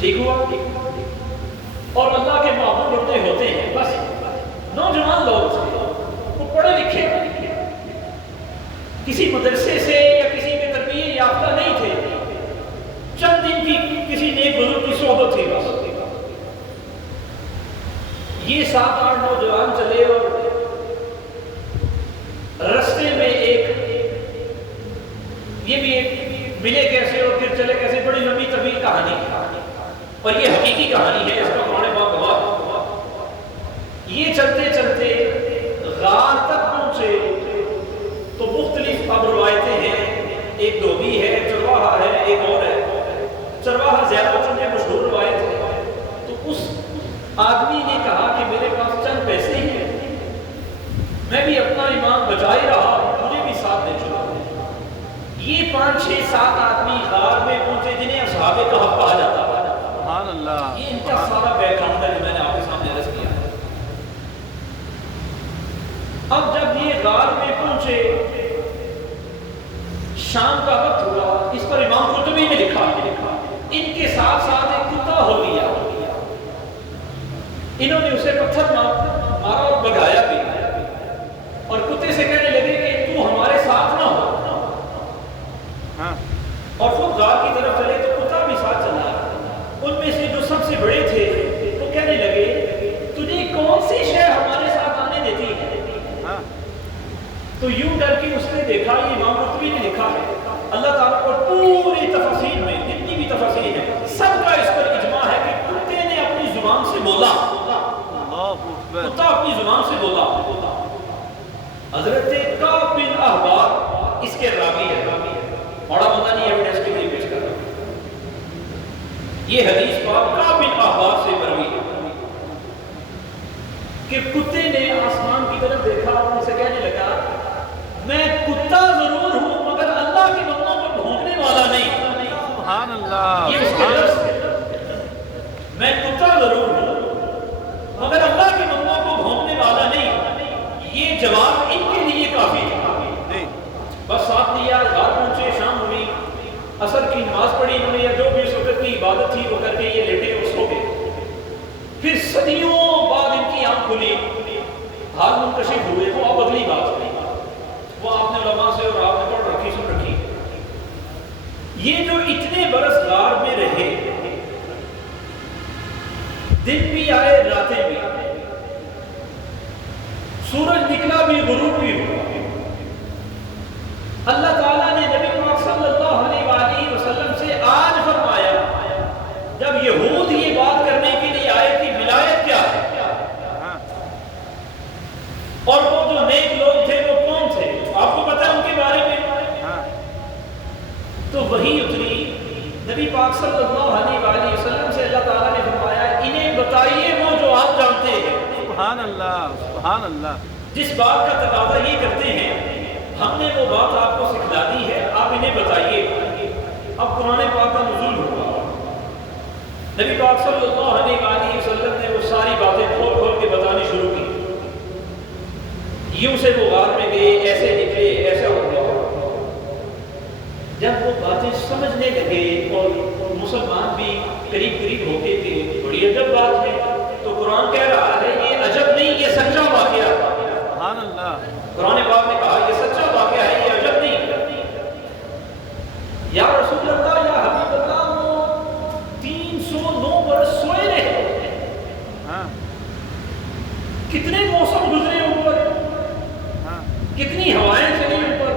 ٹھیک ہوا؟ اور اللہ کے معبود اتنے ہوتے ہیں، بس نوجوان لوگ تھے، وہ پڑھے لکھے کسی مدرسے سے یا کسی میں تربیت یافتہ نہیں تھے، چند دن کی کسی نیک بزرگ کی صحبت تھی بس۔ یہ 7-8 نوجوان چلے اور رستے میں یہ بھی ایک ملے کیسے اور پھر چلے کیسے، بڑی لمبی طویل کہانی ہے اور یہ حقیقی کہانی ہے، اس کا قرآن پاک گواہ۔ یہ چلتے چلتے غار تک پہنچے تو مختلف اب روایتیں ہیں، ایک دھوبی ہے، چرواہا ہے، ایک اور ہے۔ چرواہا زیادہ چونکہ مشہور روایت ہے، تو اس آدمی نے کہا کہ میرے پاس چند پیسے ہیں، میں بھی اپنا ایمان بچا ہی رہا، مجھے بھی ساتھ دے چلا۔ یہ 5 6 7 آدمی غار میں پہنچے جنہیں اصحاب کہف کہا جاتا ہے۔ سبحان اللہ۔ یہ ان کا سارا بیک گراؤنڈ ہے جو میں نے آپ کے سامنے عرض کیا۔ اب جب یہ غار میں پہنچے، شام کا وقت ہوا، اس پر امام قرطبی نے لکھا ان کے ساتھ ساتھ ایک کتا ہو گیا، انہوں نے اسے پتھر مارا اور بگایا بھی، اور کتے سے کہنے لگے کہ تو ہمارے ساتھ نہ ہو، اور خود غار کی طرف چلے تو کتا بھی ساتھ چلا۔ ان میں سے جو سب سے بڑے تھے وہ کہنے لگے تجھے کون سی شے ہمارے ساتھ آنے دیتی ہے؟ تو یوں ڈر کے اس نے دیکھا، یہ امام قرطبی نے لکھا ہے، اللہ تعالیٰ کو پوری تفاسیر میں جتنی بھی تفاسیر ہے سب کا اس پر اجماع ہے کہ کتے نے اپنی زبان سے بولا، کتا اپنی زبان سے بولا۔ حضرت کعب بن احبار اس کے راوی ہے، بڑا پتہ نہیں ایویڈنس کے لیے پیش کر رہا ہوں۔ یہ حدیث پاک کعب بن احبار سے مروی ہے کہ کتے نے آسمان کی طرف دیکھا اور ان سے کہنے لگا میں کتا ضرور ہوں مگر اللہ کے بندوں پر بھونکنے والا نہیں۔ سبحان اللہ۔ یہ اس کے لفظ ہے، میں کتا ضرور ہوں مگر اللہ کے بندوں کو بھونکنے والا نہیں۔ یہ جواب ان کے لیے کافی تھا۔ بس ساتھ دیا، گھر پہنچے، شام ہوئی، عصر کی نماز پڑھی انہوں نے، یا جو بھی اس وقت کی عبادت تھی وہ کر کے یہ لیٹے اور سو گئے۔ پھر صدیوں بعد ان کی آنکھ کھلی، حال منکشف ہوئے، وہ اب اگلی بات ہوئی، وہ آپ نے علماء سے اور آپ نے پڑھ رکھی سن رکھی۔ یہ جو اتنے برس غار میں رہے، دن بھی آئے راتیں بھی، سورج نکلا بھی غروب بھی ہوا، اللہ تعالیٰ نے نبی پاک صلی اللہ علیہ وآلہ وسلم سے آج فرمایا، جب یہود یہ بات کرنے کے لیے آئے کہ ولایت کیا ہے اور وہ جو نیک لوگ تھے وہ کون تھے، آپ کو پتہ ہے ان کے بارے میں، تو وہی اتری نبی پاک صلی اللہ علیہ وآلہ وسلم سے اللہ تعالیٰ نے فرمایا انہیں بتائیے وہ جو آپ جانتے ہیں۔ سبحان اللہ، سبحان اللہ۔ جس بات کا تقاضا یہ کرتے ہیں ہم نے وہ بات آپ کو سکھلا دی ہے، آپ انہیں بتائیے۔ اب قرآن پاک کا نزول ہوا، نبی پاک صلی اللہ علیہ وآلہ وسلم نے وہ ساری باتیں کھول کھول کے بتانی شروع کی۔ یوں سے وہ غار میں گئے، ایسے نکلے، ایسا ہو گیا۔ جب وہ باتیں سمجھنے لگے اور مسلمان بھی قریب قریب ہوتے تھے، بڑی عجب بات ہے، تو قرآن کہہ رہا ہے یہ عجب نہیں، یہ سچا واقعہ ہے۔ سبحان اللہ۔ قرآن پاک نے کہا یہ سچا واقعہ ہے، یہ عجب نہیں۔ یا رسول اللہ، یا حبیب اللہ، وہ 309 برس سوئے رہے، کتنے موسم گزرے اوپر، کتنی ہوائیں چلی اوپر۔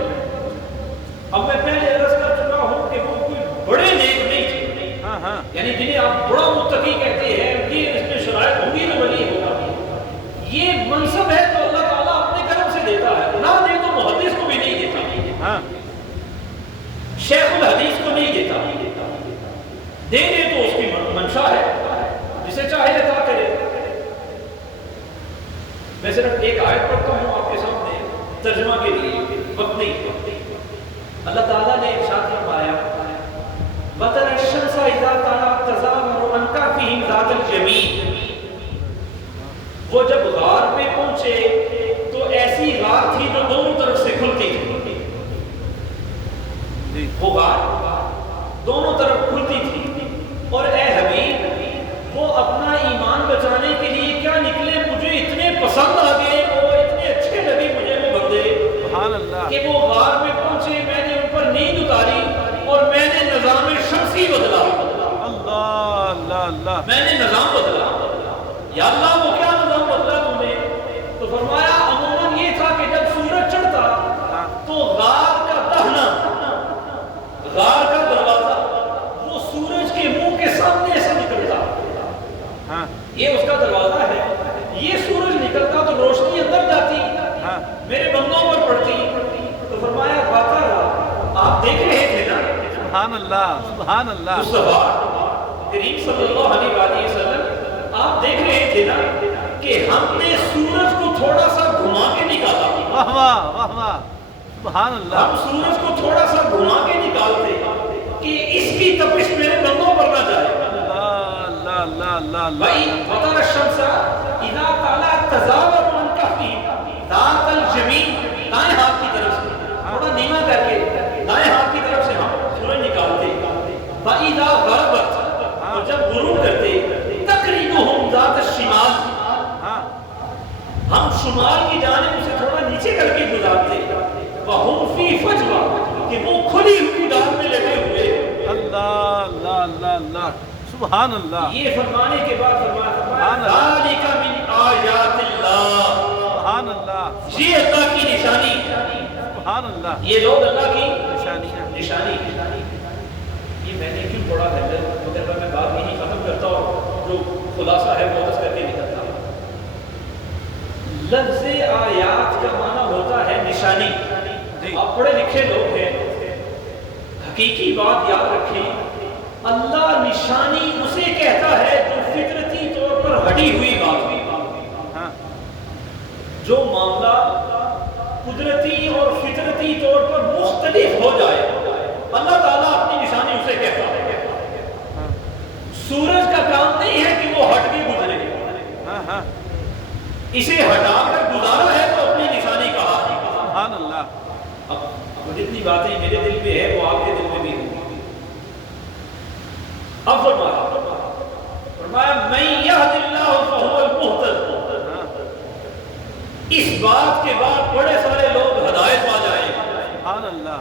اب میں پہلے عرض کر چکا ہوں کہ وہ کوئی بڑے نیک نہیں تھے، یعنی جنہیں آپ بڑا متقی کہتے ہیں، یہ اس میں شرائط ہوں گی تو ولی ہوگا۔ یہ منصب ہے تو اللہ تعالیٰ اپنے کرم سے دیتا ہے، نہ دے تو محدث کو بھی نہیں دیتا، شیخ الحدیث کو نہیں دیتا، دے دے تو اس کی منشا ہے، جسے چاہے عطا کرے۔ میں صرف ایک آیت پڑھتا ہوں آپ کے سامنے ترجمہ کے لیے، وقت نہیں۔ اللہ تعالیٰ نے ارشاد فرمایا وَتَرَى الشَّمْسَ إِذَا طَلَعَتْ تَزَاوَرُ عَنْ كَهْفِهِمْ ذَاتَ الْيَمِينِ۔ وہ جب غار میں پہنچے تو ایسی غار تھی جو دونوں طرف سے کھلتی تھی، وہ غار دونوں طرف کھلتی تھی، اور اے حبیب بدلا، اللہ اللہ اللہ میں نے نظام بدلا. یا اللہ وہ کیا نظام بدلا تم نے؟ تو فرمایا عموماً یہ تھا کہ جب سورج چڑھتا ہاں تو غار کا دہنا، غار کا دروازہ وہ سورج کے منہ کے سامنے سے نکلتا. ہاں یہ اس کا دروازہ ہے. یہ سورج نکلتا تو روشنی اندر جاتی، ہاں میرے بندوں پر پڑتی. تو فرمایا واقعہ آپ دیکھ رہے تھے نا سبحان اللہ سبحان اللہ مصطفیٰ کریم صلی اللہ علیہ وآلہ وسلم، آپ دیکھ رہے تھے نا کہ ہم نے سورج کو تھوڑا سا گھما کے نکالا. واہ واہ واہ واہ سبحان اللہ ہم سورج کو تھوڑا سا گھما کے نکالتے کہ اس کی تپش میرے بندوں پر نہ جائے. اللہ اللہ اللہ اللہ بھائی وطر الشمس اذا طلع تزاور عن كفه ذات الجمین، دائیں ہاتھ کی طرف سے تھوڑا نیما کر کے دائیں ہاتھ کی طرف سے ہم سورج نکالتے. فاذا غربت، اور جب غروب کرتے تقریبهم ذات الشمال، ہاں ہم شمال کی جانب اسے تھوڑا نیچے کر کے گزارتے. وهم في فجوہ، کہ وہ کھلی ہوئی ڈال میں لگے ہوئے. اللہ اللہ اللہ اللہ سبحان اللہ یہ فرمانے کے بعد فرمایا سبحان اللہ ذالک من آیات اللہ، سبحان اللہ یہ اللہ کی نشانی. سبحان اللہ یہ لوگ اللہ کی نشانیاں نشانی. یہ میں نے کیوں پڑھا ہے مگر میں بات یہی ختم کرتا ہوں، جو خلاصہ ہے وہ کر کے نکلتا ہوں. لفظ آیات کا معنی ہوتا ہے نشانی. آپ پڑھے لکھے لوگ ہیں، حقیقی بات یاد رکھیں، اللہ نشانی اسے کہتا ہے جو فطرتی طور پر ہٹی ہوئی بات، ہاں جو معاملہ قدرتی اور فطرتی طور پر مختلف ہو جائے، اللہ تعالیٰ اپنی نشانی اسے کہتا ہے. ہاں سورج کا کام نہیں ہے کہ وہ ہٹ کے گزرے، ہاں ہاں اسے ہٹا کر گزارا ہے تو اپنی نشانی کہا. سبحان اللہ اب جتنی باتیں میرے دل میں ہے وہ آپ کے دل میں بھی ہوں. اب فرمایا من یہد اللہ فہو المہتد. ہاں اس بات کے بعد بڑے سارے لوگ ہدایت پا جائیں، سبحان اللہ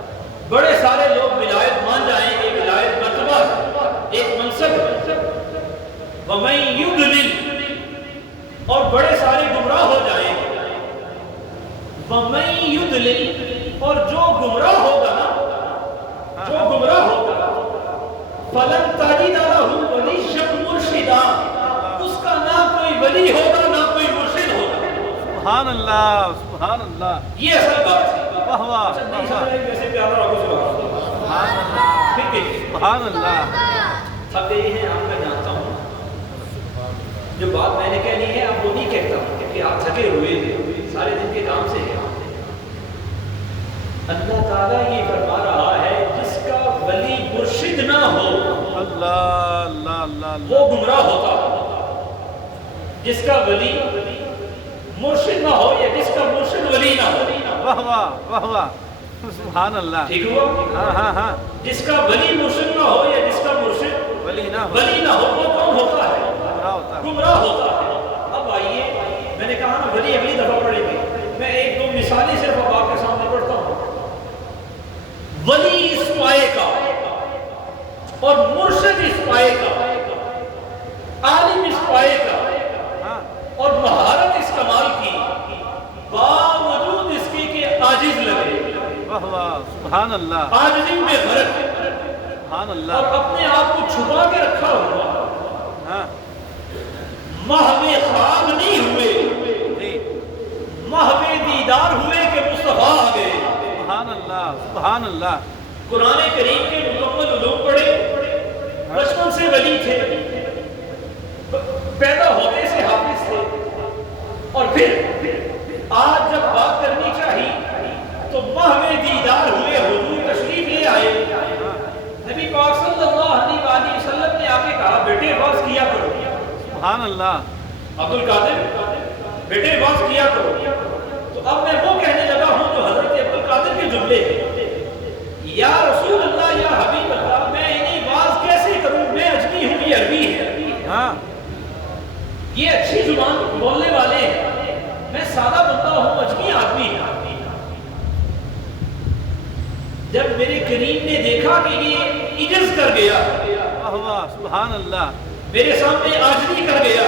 بڑے سارے لوگ ولایت مان جائیں. ایک ولایت مرتبہ، ایک منصب. ومن یضلل، اور بڑے سارے گمراہ ہو جائیں. ومن یضلل، اور جو گمراہ ہوگا نا، جو گمراہ ہوگا، فلن تجد له ولیا مرشدا، اس کا نہ کوئی ولی ہوگا نہ کوئی مرشد ہوگا. سبحان اللہ سبحان اللہ یہ اصل بات ہے. واہ واہ اچھا نہیں واہ سمجھ ویسے پیارا آپ کو سبحان اللہ ٹھیک ہے. سبحان اللہ تھک گئی ہیں آپ، میں جانتا ہوں. جو بات میں نے کہنی ہے اب وہ نہیں کہتا کہ آپ تھکے ہوئے تھے، سارے دن کے کام سے ہیں. اللہ تعالیٰ یہ فرما رہا ہے جس کا ولی مرشد نہ ہو اللہ اللہ اللہ وہ گمراہ ہوتا. جس کا ولی مرشد نہ ہو یا جس کا مرشد ولی نہ ہو. واہ واہ واہ واہ سبحان اللہ ٹھیک ہوا؟ ہاں ہاں ہاں جس کا ولی مرشد نہ ہو یا جس کا مرشد ولی نہ ہو ولی نہ ہو وہ کون ہوتا ہے؟ گمراہ ہوتا ہے. گمراہ ہوتا ہے. اب آئیے، میں نے کہا نا ولی اگلی دفعہ پڑھیں گے، میں ایک دو مثالیں صرف اب آپ کے سامنے پڑھتا ہوں. ولی اس پائے کا اور مرشد اس پائے کا، عالم اس پائے کا ہاں اور مہارت اس کمال کی، باوجود اس کے کہ عاجز لگے، واہ واہ سبحان اللہ عاجزی میں غرق سبحان اور اللہ اپنے آپ کو چھپا کے رکھا ہوا، ہاں محو خواب نہیں ہوئے، جی محو دیدار ہوئے کہ مصطفیٰ آ گئے. سبحان اللہ سبحان اللہ قرآن کریم کے مکمل علوم پڑھے، بچپن سے ولی تھے، پیدا ہونے سے حافظ تھے، اور پھر آج جب بات کرنی چاہیے تو محو دیدار ہوئے، حضور تشریف لے آئے. نبی پاک صلی اللہ علیہ وسلم نے آ کے کہا بیٹے باز کیا کرو. سبحان اللہ عبد القادر بیٹے باز کیا کرو. تو اب میں وہ کہنے لگا ہوں جو حضرت عبد القادر کے جملے ہیں، یا رسول اللہ یا حبیب اللہ، میں انہیں باز کیسے کروں، میں اجمی ہوں، یہ عربی ہے، ہاں یہ اچھی زبان بولنے والے ہیں، میں سادہ بندہ ہوں، اجمی آدمی ہوں. جب میرے کریم نے دیکھا کہ یہ عجز کر گیا واہ واہ سبحان اللہ میرے سامنے عاجزی کر گیا،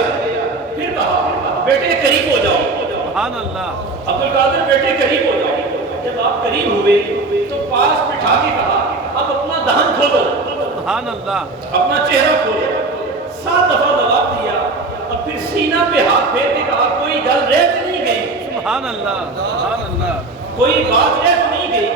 پھر کہا بیٹے قریب ہو جاؤ، سبحان اللہ عبد القادر بیٹے قریب ہو جاؤ۔ جب آپ قریب ہوئے تو پاس بٹھا کے کہا اب اپنا دہن کھولو، سبحان اللہ اپنا چہرہ کھولو، 7 دفعہ جواب دیا، اور پھر سینہ پہ ہاتھ پھیر کے کہا کوئی گل رہ تو نہیں گئی، سبحان اللہ سبحان اللہ کوئی بات رہ تو نہیں گئی۔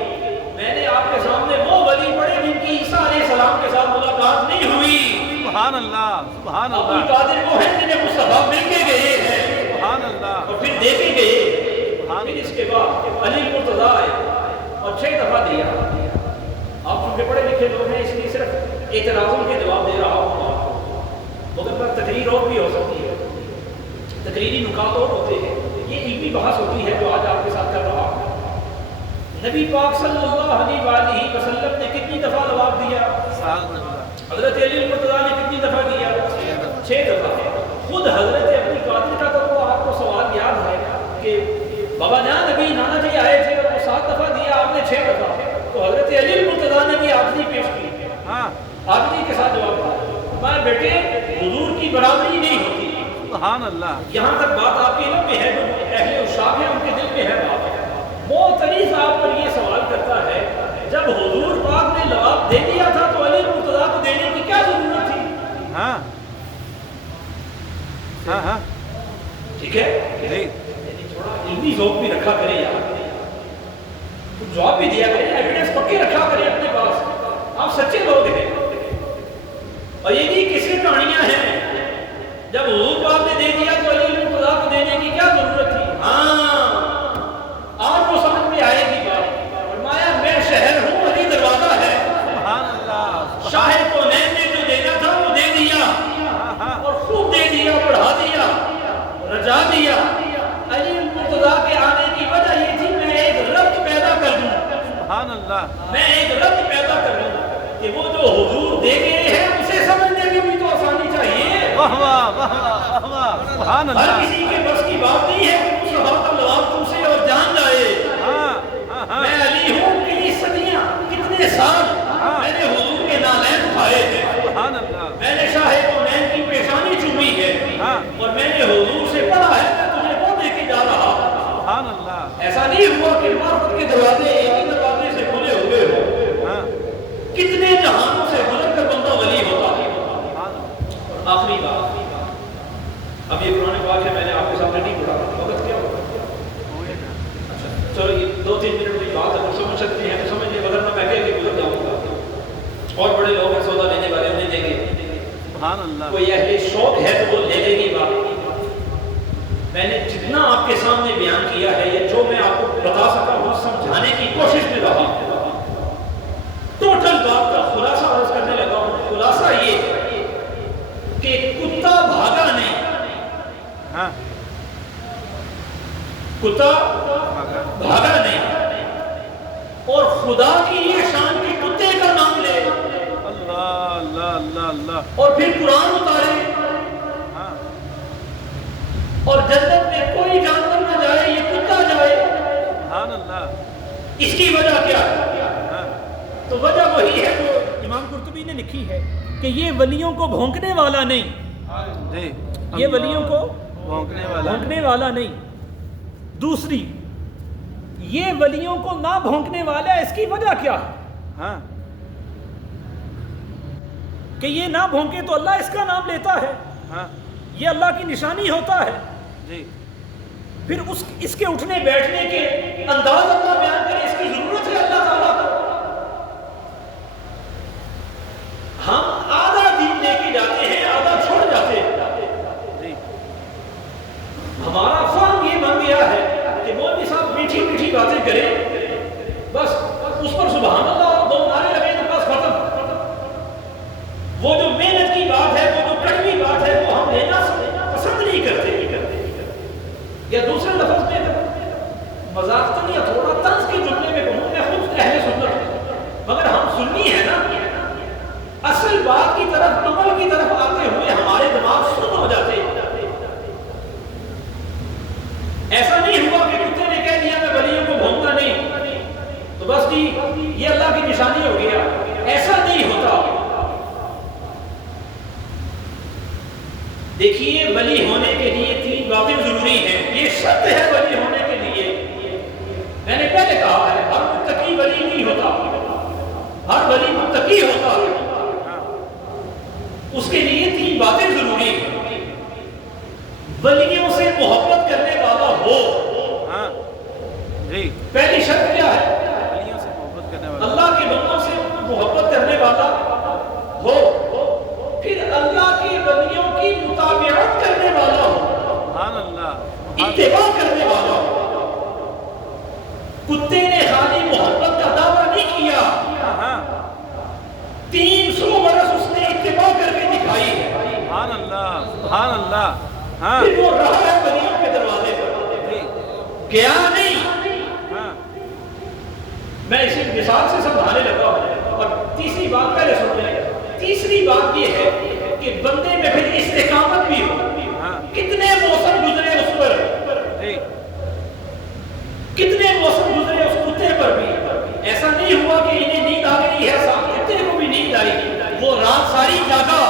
میں نے آپ کے سامنے وہ ولی پڑھے جن کی عیسیٰ علیہ السلام کے ساتھ ملاقات نہیں ہوئی، سبحان اللہ سبحان عبد اللہ القادر وہ ہیں جنہیں مصطفیٰ مل کے گئے ہیں سبحان اللہ اور پھر دے کے گئے۔ پھر اس کے بعد علی مرتضیٰ آئے اور 6 دفعہ دیا۔ آپ چونکہ پڑھے لکھے لوگ ہیں اس لیے صرف اعتراضوں کے جواب دے رہا ہوں آپ کو، مگر تقریر اور بھی ہو سکتی ہے، تقریری نکات اور ہوتے ہیں، یہ علمی بحث ہوتی ہے جو آج آپ کے ساتھ کر رہا ہوں۔ نبی پاک صلی اللہ علیہ وآلہ وسلم نے کتنی دفعہ جواب دیا؟ حضرت علی مرتضیٰ نے کتنی دفعہ دیا؟ 6 دفعہ۔ خود حضرت عبد القادر کا تو آپ کو سوال یاد ہے کہ بابا جان نبی نانا جی آئے تھے اور وہ 7 دفعہ دیا، آپ نے 6 دفعہ، تو حضرت علی مرتضیٰ نے بھی عاجزی پیش کی، عاجزی کے ساتھ جواب دیا۔ ہمارے بیٹے حضور کی برابری نہیں ہوتی، سبحان اللہ یہاں تک بات آپ کے علم میں ہے، جو اہل ارشاد ہیں ان کے دل میں ہے بات۔ معترض آپ پر یہ سوال کرتا ہے جب حضور پاک نے جواب دے دیا تھا تو علی مرتضیٰ کو دینے کی کیا ضرورت تھی؟ ہاں ہاں ہاں ٹھیک ہے، تھوڑا علمی ذوق بھی رکھا کرے یار، کچھ جواب بھی دیا کرے، ایویڈنس پکے رکھا کرے اپنے پاس، آپ سچے لوگ ہیں۔ اور یہ نہیں کسی کہانیاں ہیں، جب حضور پاک نے دے دیا تو علی مرتضیٰ کو دینے کی کیا ضرورت تھی؟ ہاں آج وہ سمجھ میں آئے گی بات۔ فرمایا میں شہر ہوں، علی دروازہ ہے، سبحان اللہ شاہ کونین نے جو دینا تھا وہ دے دیا اور خوب دے دیا، بڑھا دیا، رجا دیا۔ علی مرتضیٰ کے آنے کی وجہ یہ تھی میں ایک ربط پیدا کر دوں، سبحان اللہ میں ایک ربط پیدا کر دوں کہ وہ جو حضور دے گئے ہیں اسے سمجھنے میں بھی تو آسانی چاہیے۔ واہ واہ واہ واہ واہ سبحان ہر اللہ کسی کے بس کی بات نہیں ہے کہ مصطفیٰ کا لواب تم سے اور جان جائے۔ میں علی ہوں، کتنی صدیاں کتنے سال میں نے حضور کے نالین اٹھائے ہیں، سبحان اللہ میں نے شاہ کونین کی پیشانی چومی ہے اور میں نے حضور سے پڑھا ہے میں تجھے وہ دے کے جا رہا ہوں۔ سبحان اللہ ایسا نہیں ہوا کہ معرفت کے دروازے ایک ہی دروازے سے کھلے ہوئے ہو، کتنے جہانوں سے گزر کر بندہ ولی ہوتا ہے۔ آخری بات، اب یہ قرآن پاک ہے، میں نے آپ کے سامنے نہیں پڑھا، وقت کیا ہوگا؟ اچھا چلو یہ 2-3 منٹ کی بات اگر سمجھ سکتے ہیں تو سمجھ لیں، ورنہ میں کہہ کے گزر جاؤں گا۔ اور بڑے لوگ ہیں سودا لینے والے، انہیں دیں گے، سبحان اللہ کوئی اہل شوق ہے تو وہ لے لے گی بات۔ میں نے جتنا آپ کے سامنے بیان کیا ہے، یہ جو میں آپ کو بتا سکا ہوں سمجھانے کی کوشش میں رہا ہوں، ٹوٹل بات کا خلاصہ عرض کرنے لگا ہوں۔ خلاصہ یہ ہے کہ کتا بھاگا نہیں، کتا بھاگا نہیں، اور خدا کی یہ شان کی کتے کا نام لے اللہ اللہ اللہ اللہ اور پھر قرآن اتارے اور جنت میں کوئی جانور نہ جائے، یہ کتا جائے۔ سبحان اللہ اس کی وجہ کیا ہے؟ تو وجہ وہی ہے جو امام قرطبی نے لکھی ہے کہ یہ ولیوں کو بھونکنے والا نہیں، جی یہ ولیوں کو بھونکنے والا نہیں۔ دوسری، یہ ولیوں کو نہ بھونکنے والا ہے، اس کی وجہ کیا ہے؟ کہ یہ نہ بھونکے تو اللہ اس کا نام لیتا ہے، یہ اللہ کی نشانی ہوتا ہے۔ جی پھر اس کے اٹھنے بیٹھنے کے انداز اللہ بیان کرے، اس کی ضرورت ہے اللہ تعالیٰ کو۔ ہم آدھا دین لے کے جاتے ہیں، آدھا چھوڑ جاتے ہیں۔ ہمارا فہم یہ بن گیا ہے کہ مولوی صاحب میٹھی میٹھی باتیں کریں، بس اس پر سبحان اللہ اور 2 نعرے لگے تو بس ختم۔ وہ جو محنت کی بات ہے، وہ جو کڑوی بات ہے، وہ ہم لینا پسند نہیں کرتے۔ یا دوسرے لفظ میں مذاقتاً یا تھوڑا طنز کے جملے میں کہوں، میں خود اہل سنت ہوں، مگر ہم سنی ہیں نا، اصل بات کی طرف، عمل کی طرف آتے ہوئے ہمارے دماغ سن ہو جاتے ہیں۔ ایسا نہیں ہوا کہ کتے نے کہہ دیا میں ولیوں کو بھونکتا نہیں تو بس جی یہ اللہ کی نشانی ہو گیا، ایسا نہیں ہوتا۔ دیکھیے ولی ہونے کے لیے 3 باتیں ضروری ہیں، یہ شرط ہے ولی ہونے کے لیے۔ میں نے پہلے کہا ہے ہر متقی ولی نہیں ہوتا، ہر ولی متقی ہوتا ہے، اس کے لیے 3 باتیں ضروری ہیں۔ ولیوں سے محبت کرنے والا ہو، جی پہلی شرط کیا ہے؟ ولیوں سے محبت کرنے والا، اللہ کے بندوں سے محبت کرنے والا ہو، پھر اللہ کے ولیوں کی مطابقت کرنے والا ہو، سبحان اللہ، اتباع کرنے والا ہو۔ کتے نے خالی محبت کا دعویٰ نہیں کیا، 300 برس اس نے اتباع کر کے دکھائی ہے، سبحان اللہ، سبحان اللہ، پھر وہ رہا ہے ولیوں کے دروازے پر، گیا نہیں۔ میں اسی مثال سے سمجھانے لگا ہوں، اور تیسری بات پہلے سن لیں۔ تیسری بات یہ ہے کہ بندے میں پھر استقامت بھی ہو۔ کتنے موسم گزرے اس پر، کتنے موسم گزرے اس کتے پر بھی، ایسا نہیں ہوا کہ انہیں نیند آ گئی ہے، ساتھ کتے کو بھی نیند آئی، وہ رات ساری جاگا،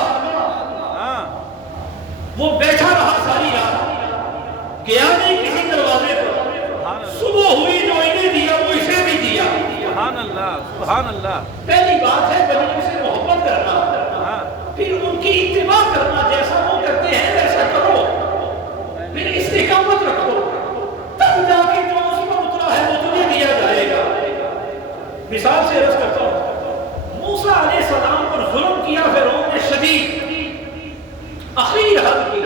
وہ بیٹھا رہا ساری رات، گیا نہیں کسی دروازے پر۔ صبح ہوئی جو انہیں دیا وہ اسے بھی دیا۔ سبحان اللہ، سبحان اللہ۔ پہلی بات ہے ولیوں سے محبت کرنا، پھر ان کی اتباع کرنا، جیسا وہ کرتے ہیں ویسا کرو، پھر استقامت رکھو، تب جا کے جو اس پر اترا ہے وہ تمہیں دیا جائے گا۔ مثال سے عرض کرتا ہوں، موسیٰ علیہ السلام پر ظلم کیا فرعون نے شدید، اخیر حد کی،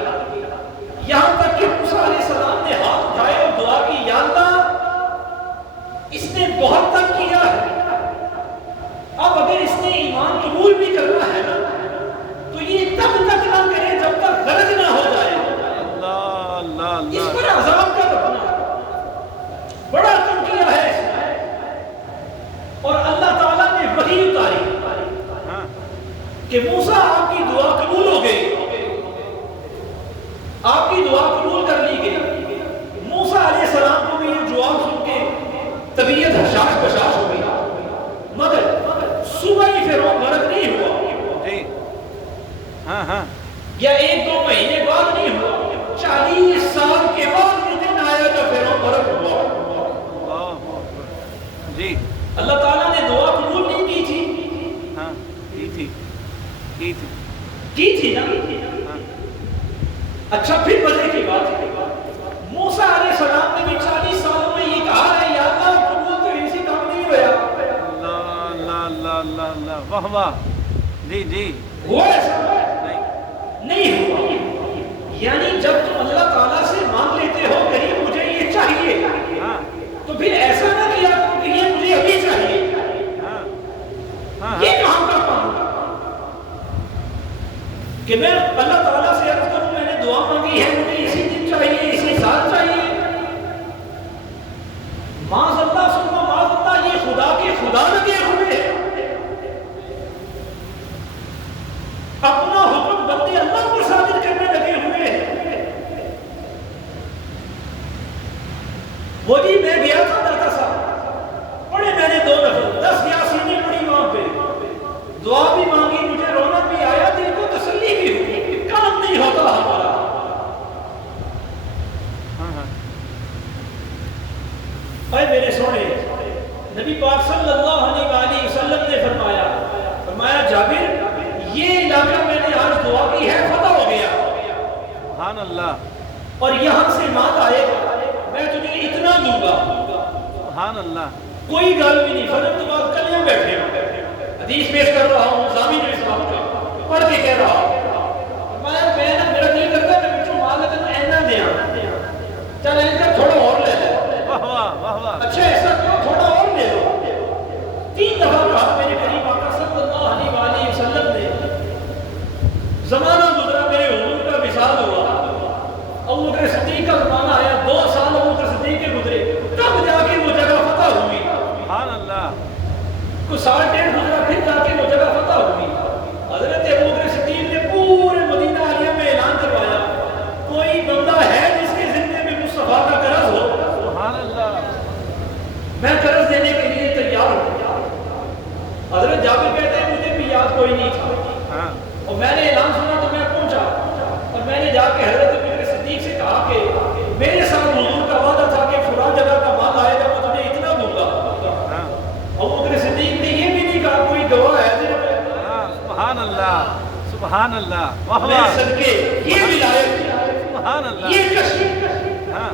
یہاں تک کہ موسیٰ علیہ السلام نے ہاتھ اٹھائے اور دعا کی، یا اللہ اس نے بہت تک کیا ہے، اب اگر اس نے ایمان قبول بھی کرنا ہے نا تو یہ تب تک نہ کرے جب تک غرق نہ ہو جائے۔ اللہ اللہ اللہ، اس پر عذاب کا رکھنا بڑا کم کیا ہے اس نے، اور اللہ تعالیٰ نے وحی اتاری کہ موسیٰ آپ کی دعا قبول ہو گئی، آپ کی دعا قبول کر لی گئی۔ موسیٰ علیہ السلام کو بھی یہ جواب سن کے طبیعت حشاش بشاش ہو گئی، مگر صبح ہی فرعون غرق نہیں ہوا، جی یا 1-2 مہینے بعد نہیں ہوا، 40 سال کے بعد یہ دن آیا جب فرعون غرق ہوا۔ جی اللہ تعالیٰ نے دعا قبول نہیں کی تھی، کی تھی نا۔ اچھا پھر مزے کی بات ہے، موسیٰ علیہ السلام نے بھی 40 سالوں میں یہ کہا ہے، یا اللہ قبول تو اسی کام نہیں ہوا۔ اللہ اللہ اللہ اللہ، واہ واہ، جی جی، ہوا ایسا نہیں ہوا۔ یعنی جب تم اللہ تعالیٰ سے مانگ لیتے ہو کہ مجھے یہ چاہیے، تو پھر ایسا نہ کیا کہ یہ مجھے ابھی چاہیے، یہ کہاں کا کام کہ میں اللہ تعالیٰ سے عرض کروں میں نے دعا مانگی ہے مجھے اسی دن چاہیے، اسی سال چاہیے۔ معاذ اللہ ثم معاذ اللہ، یہ خدا کے خدا لگے ہوئے ہیں، اپنا حکم بندے اللہ پر صادر کرنے لگے ہوئے ہیں۔ وہ جی میں گیا تھا درگاہ صاحب، پڑھے میں نے 2 نفل 10 یاسینیں پڑھی وہاں پہ، دعا بھی مانگی، مجھے رونق بھی آیا، دل کو تسلی بھی ہوئی، کام نہیں ہوتا ہمارا۔ اے میرے سونے نبی پاک صلی اللہ علیہ وآلہ وسلم نے فرمایا جابر یہ علاقہ میں نے آج دعا کی ہے فتح ہو گیا، سبحان اللہ، اور یہاں سے مال آئے گا، میں تجھے اتنا دوں گا، سبحان اللہ، کوئی گل بھی نہیں۔ فجر کے بعد کل یہاں بیٹھے حدیث پیش کر رہا ہوں، ضابط جو اسلام کا پڑھ کے کہہ رہا ہوں، میں نا میرا دل کرتا ہے میں بچوں مال تینوں اینا دیا، چل اینا تھوڑا اور لے لے، واہ واہ واہ واہ، اچھا ایسا کیوں تھوڑا اور لے لو۔ 3 دفعہ کہا میرے قریب آقا صلی اللہ علیہ وآلہ وسلم نے، زمانہ گزرا میرے حضور کا وصال ہوا، ابو بکر صدیق کا زمانہ آیا، 2 سال ابو بکر صدیق کے گزرے، تب جا کے وہ جگہ فتح ہوئی۔ سبحان اللہ، کچھ سال 1.5 گزرا پھر جا کے وہ جگہ فتح ہوئی۔ حضرت ابو بکر صدیق نے پورے مدینہ عالیہ میں اعلان کروایا، کوئی بندہ ہے جس کے ذمے میں مصطفیٰ کا قرض ہو، سبحان اللہ، میں قرض دینے کے لیے تیار ہوں۔ حضرت جابر کہتے ہیں مجھے بھی یاد کوئی نہیں تھا، اور میں نے اعلان سنا تو میں پہنچا، اور میں نے جا سبحان اللہ سبحان اللہ واہ میں واہ صدقے یہ ولایت سبحان اللہ یہ کشف ہاں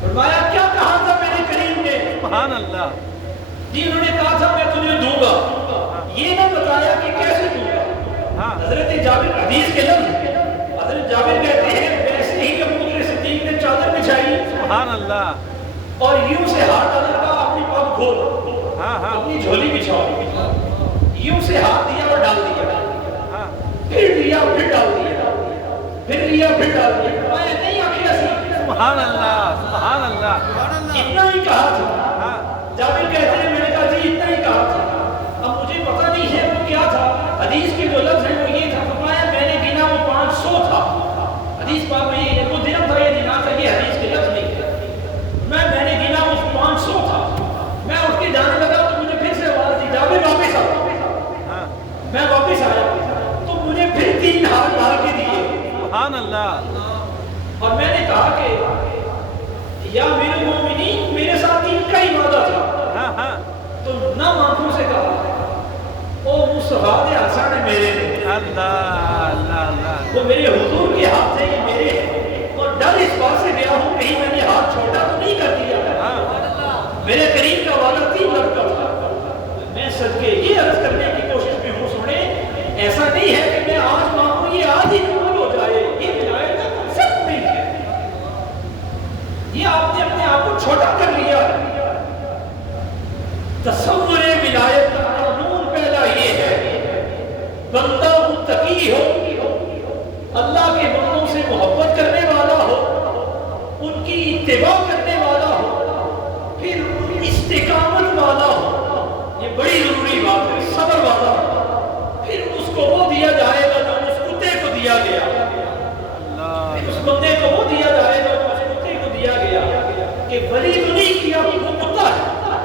فرمایا کیا کہا تھا میرے کریم نے سبحان اللہ جی انہوں نے کہا تھا میں تجھے دوں گا یہ نہ بتایا کہ کیسے دوں گا ہاں حضرت جابر حدیث کے لفظ حضرت جابر کہتے ہیں ویسے ہی ابو بکر صدیق نے چادر بچھائی سبحان اللہ اور یوں سے ہاتھ ڈالا کہا اپنی پگ کھول ہاں ہاں اپنی جھولی بچھاؤ یوں سے ہاتھ دیا اور ڈال دیا ہاں پھر لیا پھر ڈال دیا پھر لیا پھر ڈال دیا فرمایا نہیں آخر ایسی سبحان اللہ سبحان اللہ اتنا ہی کہا تھا ہاں جابر کہتے ہیں میں نے کہا جی اتنا ہی کہا تھا اب مجھے پتہ نہیں ہے وہ کیا تھا حدیث کے جو لفظ ہیں وہ یہ تھا فرمایا میں نے گنا وہ 500 تھا حدیث پاک میں یہ وہ درہم تھا یہ دینار تھا یہ حدیث کے لفظ نہیں تھے میں نے گنا وہ 500 تھا میں اٹھ کے جانے لگا تو مجھے پھر سے آواز دی جابر واپس آ ہاں میں واپس آیا تو مجھے پھر 3 ہاتھ ڈال کے دیے سبحان اللہ اور میں نے کہا کہ یا میرے مومنین میرے ساتھ ان کا ہی وعدہ تھا ہاں ہاں تو نہ آنکھوں سے کہا او مصطفیٰ دے حسن ہے میرے اللہ اللہ اللہ وہ میرے حضور کے ہاتھ سے یہ میرے ہیں اور ڈر اس بات سے گیا ہوں کہیں میں نے ہاتھ چھوٹا تو نہیں کر دیا ہاں میرے کریم کا وعدہ 3 لاکھ کا تھا میں صدقے یہ عرض کرنے کی کوشش میں ہوں سنیں ایسا نہیں ہے کہ میں آج مانگوں یہ آج ہی قبول ہو جائے یہ ولایت کا کنسپٹ نہیں ہے یہ آپ نے اپنے آپ کو چھوٹا کر لیا ہے تصور ولایت کا قانون پہلا یہ ہے بندہ متقی ہو اللہ کے بندوں سے محبت کرنے والا ہو ان کی اتباع کرنے والا ہو پھر استقامت والا ہو یہ بڑی ضروری بات ہے صبر والا ہو پھر اس کو وہ دیا جائے گا جو اس کتے کو دیا گیا پھر اس بندے کو وہ دیا جائے گا جو اس کتے کو دیا گیا کہ ولی تو نہیں کیا وہ کتا ہے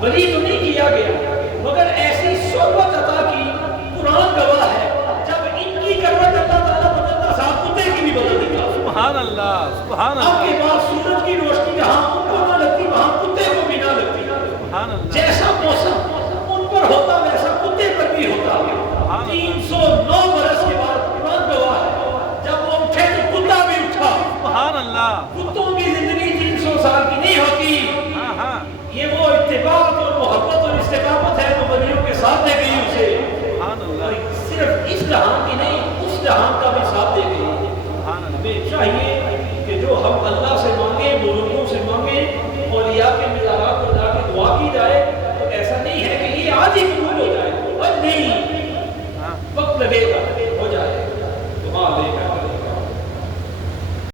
ولی تو نہیں کیا گیا مگر ایسی صحبت عطا کی قرآن گواہ ہے جب ان کی کروٹ اللہ تعالیٰ بدلتا صاحب کتے کی بھی بدل دیتا سبحان اللہ سبحان اب اللہ کے بعد سورج کی روشنی جہاں ان کو نہ لگتی وہاں کتے کو بھی نہ لگتی سبحان اللہ جیسا موسم ان پر ہوتا ویسا کتے پر بھی ہوتا 309 برس کے بعد قرآن گواہ ہے جب وہ اٹھے تو کتا بھی اٹھا سبحان اللہ کتوں کی زندگی 300 سال کی نہیں ہوتی ہاں ہاں یہ وہ اتباع اور محبت اور استقامت ہے جو ولیوں کے ساتھ دے گئی اسے سبحان اللہ اور صرف اس جہان کی نہیں اس جہان کا بھی ساتھ دے گئی سبحان اللہ ہمیں چاہیے کہ جو ہم اللہ سے مانگیں بزرگوں سے مانگیں اولیاء کے مزارات پر جا کے دعا کی جائے تو ایسا نہیں ہے کہ یہ آج ہی قبول ہو جائے اور نہیں ہاں وقت لگے گا